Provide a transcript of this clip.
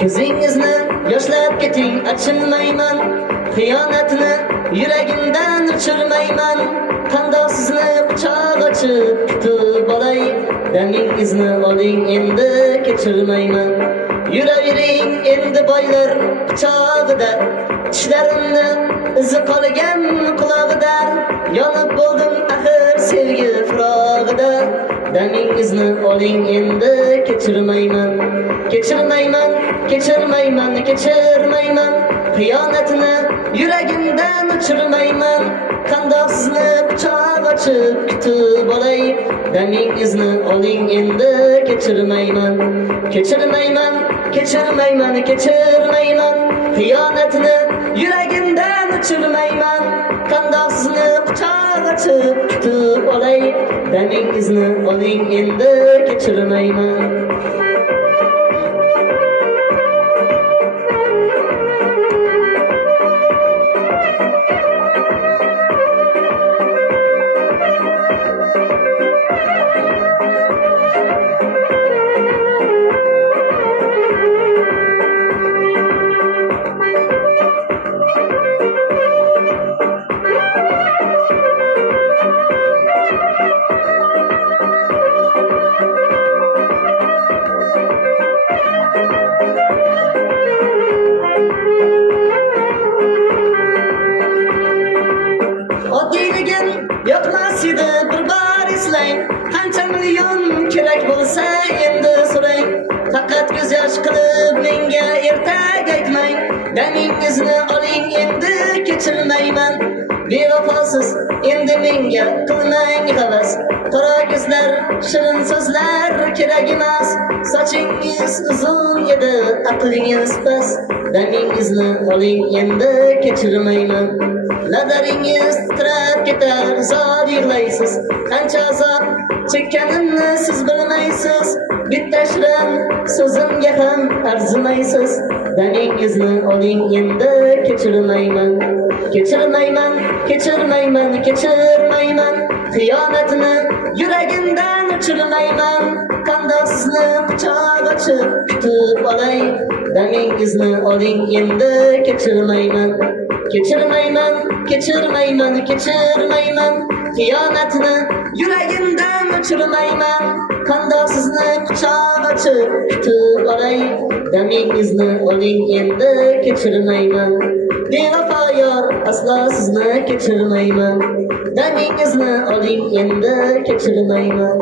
Ko'zingizni yoshlab keting, achinmayman. Xiyonatni yuragimdan o'chirmayman. Qandoq sizni quchoq ochib kutib olay. Damingizni oling endi, kechirmayman. Yuravering endi boylar quchog'ida. Tishlarimni izi qolgan qulog'ida. Yonib bo'ldim axir sevgi firog'ida. Damingizni oling endi, kechirmayman. Kechirmayman, kechirmayman, kechirmayman. Xiyonatni yuragimdan o'chirmayman. Qandoq sizni quchoq ochib kutib olay. Damingizni oling endi, kechirmayman. Kechirmayman, kechirmayman, kechirmayman. Xiyonatni yuragimdan o'chirmayman. Qandoq sizni quchoq ochib kutib olay. Damingizni oling endi, kechirmayman. Oddiyligim yoqmas edi, bir bor eslang. Qancha million kerak bo'lsa endi so'rang. Faqat ko'z yosh qilib menga ertak aytmang. Damingizni oling endi, kechirmayman. Bevafosiz endi menga qilmang havas. Qora ko'zlar, shirin so'zlar kerak emas. Sochingiz uzun edi, aqlingiz past. Damingizni oling endi, kechirmayman. Lazaringiz titrab ketar, zor yig'laysiz. Qancha azob chekkanimni siz bilmaysiz. Bitta shirin so'zimga ham arzimaysiz. Damingizni oling endi, kechirmayman. Kechirmayman, kechirmayman, kechirmayman. Xiyonatni yuragimdan o'chirmayman. Qandoq sizni quchoq ochib kutib olay. Damingizni oling endi, kechirmayman. Kechirmayman, kechirmayman, kechirmayman. Xiyonatni yuragimdan o'chirmayman. Qandoq sizni quchoq ochib kutib olay. Damingizni oling endi, kechirmayman. Bevafo yor, aslo sizni kechirmayman. Damingizni oling endi, kechirmayman.